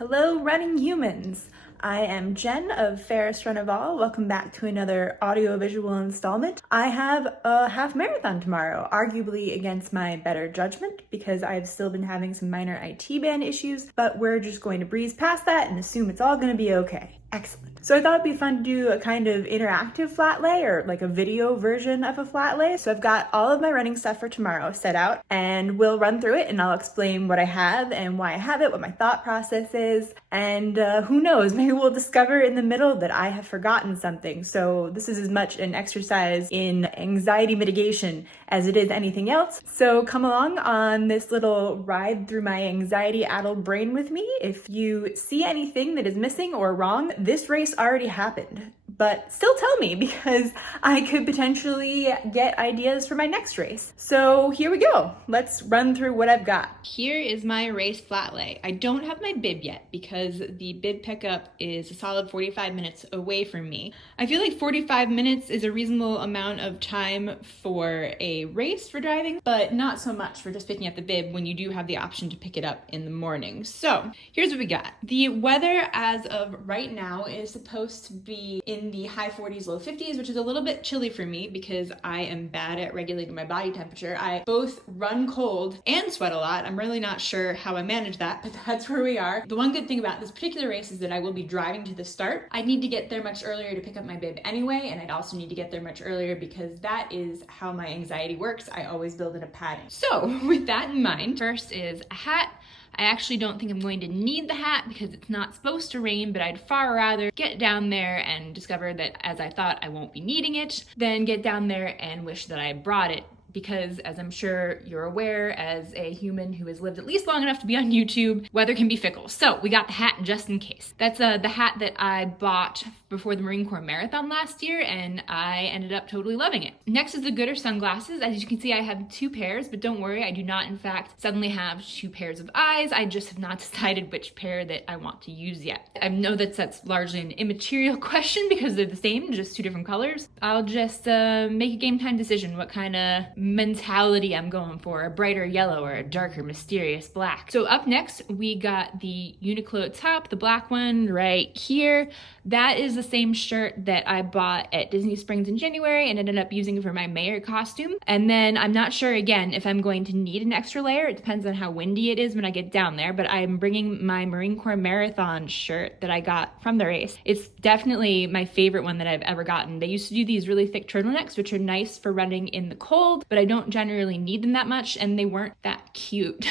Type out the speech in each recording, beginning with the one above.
Hello, running humans. I am Jen of Fairest Run of All. Welcome back to another audio-visual installment. I have a half marathon tomorrow, arguably against my better judgment because I've still been having some minor IT band issues, but we're just going to breeze past that and assume it's all going to be okay. Excellent. So I thought it'd be fun to do a kind of interactive flat lay, or like a video version of a flat lay. So I've got all of my running stuff for tomorrow set out, and we'll run through it and I'll explain what I have and why I have it, what my thought process is, and who knows, maybe we'll discover in the middle that I have forgotten something. So this is as much an exercise in anxiety mitigation as it is anything else. So come along on this little ride through my anxiety-addled brain with me. If you see anything that is missing or wrong, this race already happened, but still tell me because I could potentially get ideas for my next race. So here we go. Let's run through what I've got. Here is my race flat lay. I don't have my bib yet because the bib pickup is a solid 45 minutes away from me. I feel like 45 minutes is a reasonable amount of time for a race for driving, but not so much for just picking up the bib when you do have the option to pick it up in the morning. So here's what we got. The weather as of right now is supposed to be in the high 40s, low 50s, which is a little bit chilly for me because I am bad at regulating my body temperature. I both run cold and sweat a lot. I'm really not sure how I manage that, but that's where we are. The one good thing about this particular race is that I will be driving to the start. I need to get there much earlier to pick up my bib anyway, and I'd also need to get there much earlier because that is how my anxiety works. I always build in a padding. So with that in mind, first is a hat. I actually don't think I'm going to need the hat because it's not supposed to rain, but I'd far rather get down there and discover that as I thought I won't be needing it than get down there and wish that I brought it. Because as I'm sure you're aware, as a human who has lived at least long enough to be on YouTube, weather can be fickle. So we got the hat just in case. That's the hat that I bought before the Marine Corps Marathon last year, and I ended up totally loving it. Next is the Goodr sunglasses. As you can see, I have two pairs, but don't worry, I do not in fact suddenly have two pairs of eyes. I just have not decided which pair that I want to use yet. I know that's largely an immaterial question because they're the same, just two different colors. I'll just make a game time decision what kind of mentality I'm going for, a brighter yellow or a darker mysterious black. So up next we got the Uniqlo top, the black one right here. That is the same shirt that I bought at Disney Springs in January and ended up using for my mayor costume. And then I'm not sure again if I'm going to need an extra layer. It depends on how windy it is when I get down there, but I'm bringing my Marine Corps Marathon shirt that I got from the race. It's definitely my favorite one that I've ever gotten. They used to do these really thick turtlenecks, which are nice for running in the cold, but I don't generally need them that much, and they weren't that cute.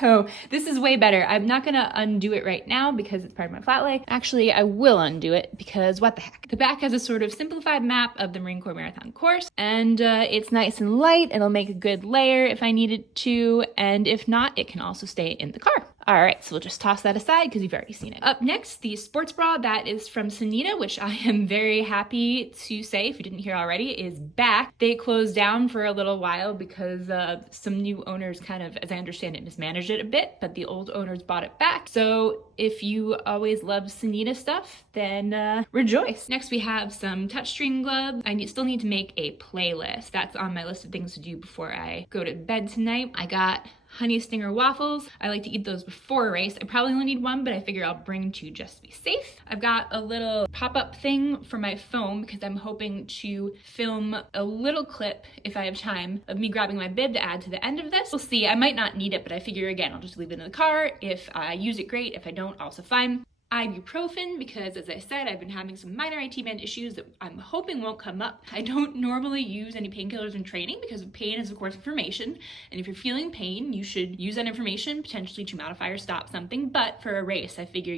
So this is way better. I'm not gonna undo it right now because it's part of my flat lay. Actually, I will undo it because what the heck. The back has a sort of simplified map of the Marine Corps Marathon course, and it's nice and light. It'll make a good layer if I need it to, and if not, it can also stay in the car. All right, so we'll just toss that aside because you've already seen it. Up next, the sports bra that is from Sanita, which I am very happy to say, if you didn't hear already, is back. They closed down for a little while because some new owners kind of, as I understand it, mismanaged it a bit, but the old owners bought it back. So if you always love Sanita stuff, then rejoice. Next, we have some touchstring gloves. I still need to make a playlist. That's on my list of things to do before I go to bed tonight. I got Honey Stinger waffles. I like to eat those before a race. I probably only need one, but I figure I'll bring two just to be safe. I've got a little pop-up thing for my phone because I'm hoping to film a little clip, if I have time, of me grabbing my bib to add to the end of this. We'll see. I might not need it, but I figure, again, I'll just leave it in the car. If I use it, great. If I don't, also fine. Ibuprofen, because as I said, I've been having some minor IT band issues that I'm hoping won't come up. I don't normally use any painkillers in training because pain is of course information, and if you're feeling pain, you should use that information potentially to modify or stop something, but for a race, I figure,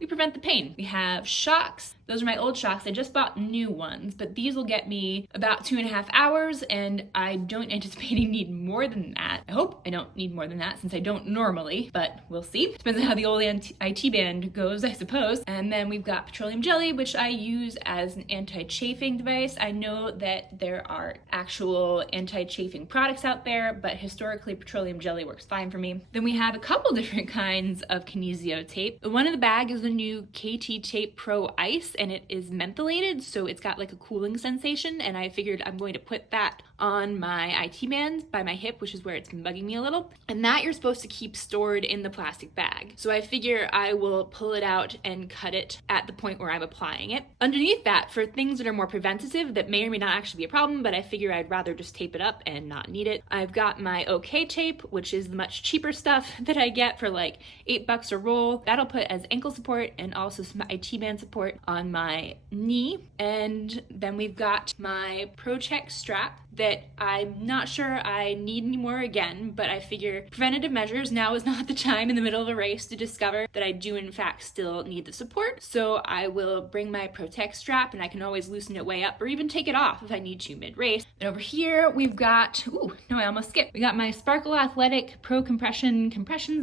we prevent the pain. We have shocks. Those are my old shocks. I just bought new ones, but these will get me about 2.5 hours, and I don't anticipate need more than that. I hope I don't need more than that since I don't normally, but we'll see. Depends on how the old IT band goes, I suppose. And then we've got petroleum jelly, which I use as an anti-chafing device. I know that there are actual anti-chafing products out there, but historically petroleum jelly works fine for me. Then we have a couple different kinds of kinesio tape. One in the bag is the new KT Tape Pro Ice, and it is mentholated, so it's got like a cooling sensation, and I figured I'm going to put that on my IT band by my hip, which is where it's been bugging me a little. And that you're supposed to keep stored in the plastic bag. So I figure I will pull it out and cut it at the point where I'm applying it. Underneath that, for things that are more preventative that may or may not actually be a problem, but I figure I'd rather just tape it up and not need it, I've got my OK tape, which is the much cheaper stuff that I get for like $8 a roll. That'll put as ankle support and also some IT band support on my knee. And then we've got my ProCheck strap that I'm not sure I need anymore again, but I figure preventative measures, now is not the time in the middle of a race to discover that I do in fact still need the support. So I will bring my Protect strap and I can always loosen it way up or even take it off if I need to mid-race. And over here we've got, I almost skipped. We got my Sparkle Athletic Pro Compression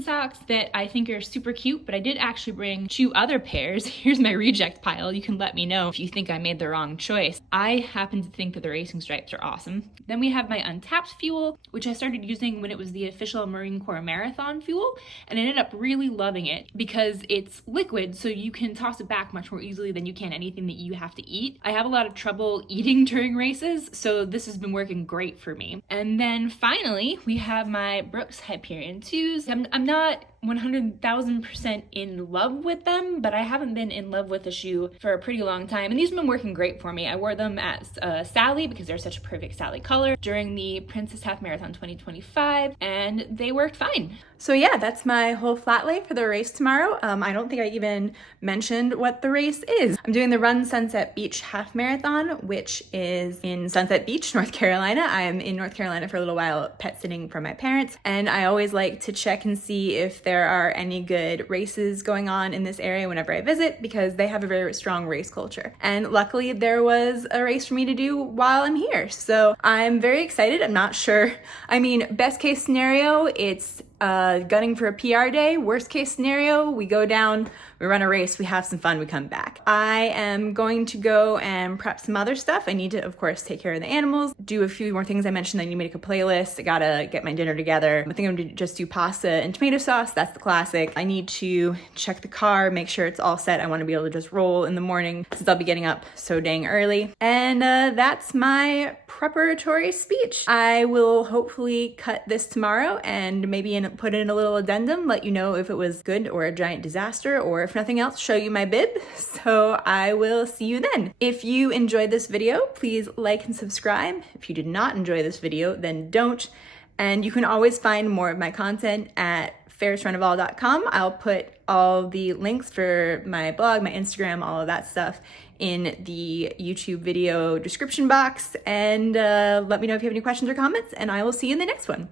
socks that I think are super cute, but I did actually bring 2 other pairs. Here's my reject pile. You can let me know if you think I made the wrong choice. I happen to think that the racing stripes are awesome. Then we have my Untapped fuel, which I started using when it was the official Marine Corps Marathon fuel, and I ended up really loving it because it's liquid, so you can toss it back much more easily than you can anything that you have to eat. I have a lot of trouble eating during races, so this has been working great for me. And then finally, we have my Brooks Hyperion 2s. I'm not 100,000% in love with them, but I haven't been in love with the shoe for a pretty long time, and these have been working great for me. I wore them at Sally because they're such a perfect Sally color during the Princess Half Marathon 2025, and they worked fine. So yeah, that's my whole flat lay for the race tomorrow. I don't think I even mentioned what the race is. I'm doing the Run Sunset Beach Half Marathon, which is in Sunset Beach, North Carolina. I am in North Carolina for a little while pet sitting for my parents, and I always like to check and see if there are any good races going on in this area whenever I visit, because they have a very strong race culture. And luckily there was a race for me to do while I'm here. So I'm very excited. I'm not sure. I mean, best case scenario, it's gunning for a PR day. Worst case scenario, we go down, we run a race, we have some fun, we come back. I am going to go and prep some other stuff. I need to, of course, take care of the animals, do a few more things I mentioned. I need to make a playlist. I gotta get my dinner together. I think I'm gonna just do pasta and tomato sauce. That's the classic. I need to check the car, make sure it's all set. I wanna be able to just roll in the morning since I'll be getting up so dang early. And that's my preparatory speech. I will hopefully cut this tomorrow and maybe put in a little addendum, let you know if it was good or a giant disaster, or if nothing else, show you my bib. So I will see you then. If you enjoyed this video, please like and subscribe. If you did not enjoy this video, then don't. And you can always find more of my content at ferrisrunoval.com. I'll put all the links for my blog, my Instagram, all of that stuff in the YouTube video description box. And let me know if you have any questions or comments, and I will see you in the next one.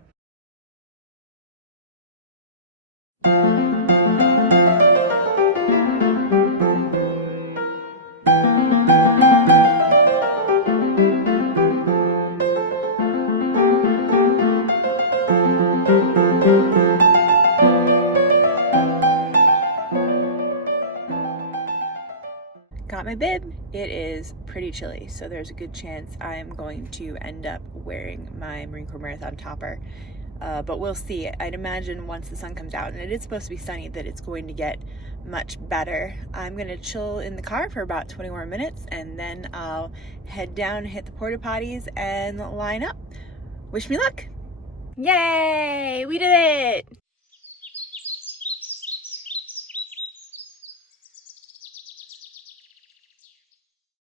Got my bib. It is pretty chilly, so there's a good chance I'm going to end up wearing my Marine Corps Marathon topper, but we'll see. I'd imagine once the sun comes out, and it is supposed to be sunny, that it's going to get much better. I'm gonna chill in the car for about 20 more minutes, and then I'll head down, hit the porta potties, and line up. Wish me luck. Yay, we did it!